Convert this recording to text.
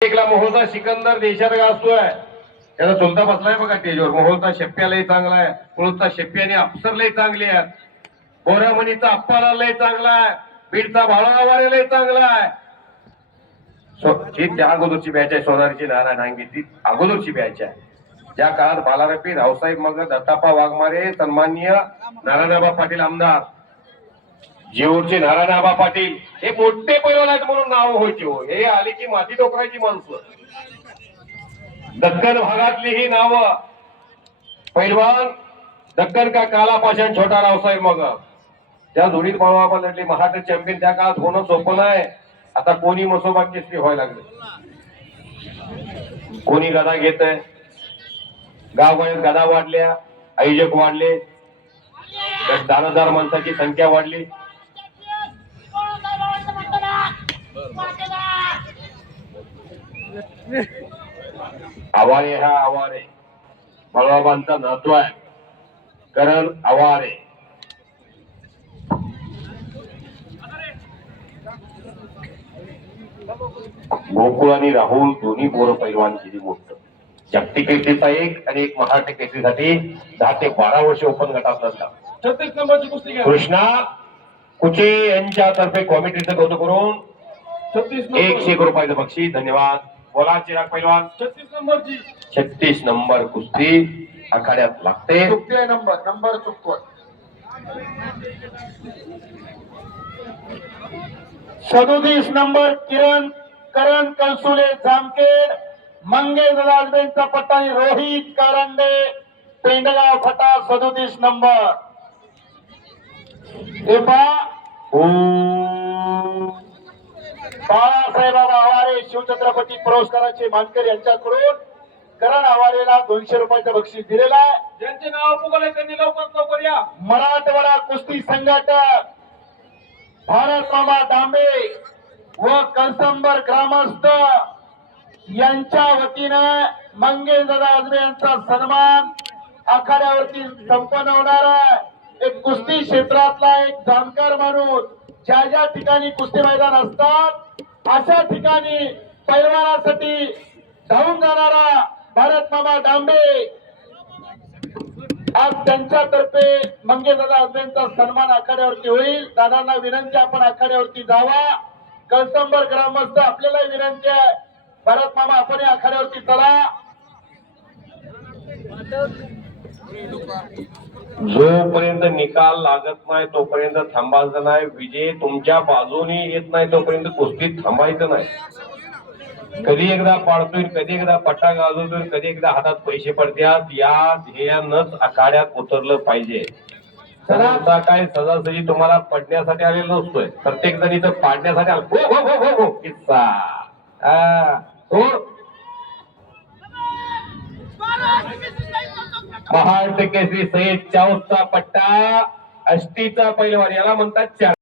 एकला मोहोळचा सिकंदर देशात गाजतोय. त्याचा चुलता बसलाय बघा तेजवर मोहोळचा शेप्प्या लय चांगला आहे. कुळचा शेप्पी आणि अप्सर लय चांगली आहेत. गोऱ्यामणीचा अप्पाला लय चांगला आहे. बीडचा भाळावारे लय चांगला आहे. ही त्या अगोदरची बॅच आहे सोनारीची नारायण हांगी ती अगोदरची बॅच आहे. ज्या काळात बालारपी रावसाहेब मग दत्तापा वाघमारे सन्माननीय नारायणबा पाटील आमदार. जेऊरचे नारायणबा पाटील हे मोठे पैलवान आहेत म्हणून नाव व्हायचे हो हे आली की माती डोकरायची माणसं. दक्कन भागातली ही नावं. पैलवान दक्कन का काला पाषाण छोटा रावसाहेब मग. त्या जोडीत बाबा लढले. महाराष्ट्र चॅम्पियन त्या काळात होणं सोपं नाही. आता कोणी मसोबा केसरी व्हायला लागले? कोणी गदा घेत आहे गावगाड्यात गदा वाढल्या. आयोजक वाढले. दानदार माणसाची संख्या वाढली. आवारे हा आवारे. बळवाबांचा नातू आहे. करण आवारे. गोकुळ आणि राहुल दोन्ही पोरं पैलवान केली मोठं जागतिक केसरीचा एक आणि एक महाराष्ट्र केसरीसाठी दहा ते बारा वर्ष ओपन गटात नसला छत्तीस नंबरची कुस्ती कृष्णा कुचे यांच्यातर्फे कॉमिटीचं कौतुक करून एकशे नंबर. एक रुपयाचं बक्षीस धन्यवाद. बोला चिराग पैलवान छत्तीस नंबरची छत्तीस नंबर कुस्ती आखाड्यात लागते. चुकते नंबर नंबर चुकवत सदोतीस नंबर किरण करण कलसुले जामखेड. मंगेश राजबेंचा पट्टा रोहित कारंडे पेंडगाव फटा सदोतीस नंबर. हे पहा. बाळासाहेब आवारे शिवछत्रपती पुरस्काराचे मानकर यांच्याकडून करण आवारेला दोनशे रुपयाचं बक्षीस दिलेलं आहे. ज्यांचे नाव पुकारले त्यांनी लवकर लवकर या. मराठवाडा कुस्ती संघटक भारत मामा डांबे व कळसंबर ग्रामस्थ यांच्या वतीनं मंगेश दादा आजमे यांचा सन्मान आखाड्यावरती संपन्न होणार आहे. एक कुस्ती क्षेत्रातला एक जाणकार माणूस ज्या ज्या ठिकाणी कुस्ती मैदान असतात अशा ठिकाणी पैलवानासाठी धावून जाणारा भारत मामा डांबे आज त्यांच्यातर्फे मंगेशदादा आजमेंचा सन्मान आखाड्यावरती होईल. दादांना विनंती आपण आखाड्यावरती जावा. कळसंबर ग्रामस्थ आपल्याला विनंती आहे. भारत मामा आपण या आखाड्यावरती चला. जोपर्यंत निकाल लागत नाही तोपर्यंत थांबायचं नाही. विजय तुमच्या बाजूनी येत नाही तोपर्यंत कुस्तीत थांबायचं नाही. कधी एकदा पाडतोय कधी एकदा पट्टा गाजवतोय कधी एकदा हातात पैसे पडतात. या ध्येयानंच आखाड्यात उतरलं पाहिजे. सणाचा काय सजासजी तुम्हाला पडण्यासाठी आलेलं नसतोय. प्रत्येक जण इथं पाडण्यासाठी हो हो हो हो हो किस्सा. हो महाराष्ट्र केसरी सय्यद चाऊसचा पट्टा अष्टीचा पैलवान याला म्हणतात चार.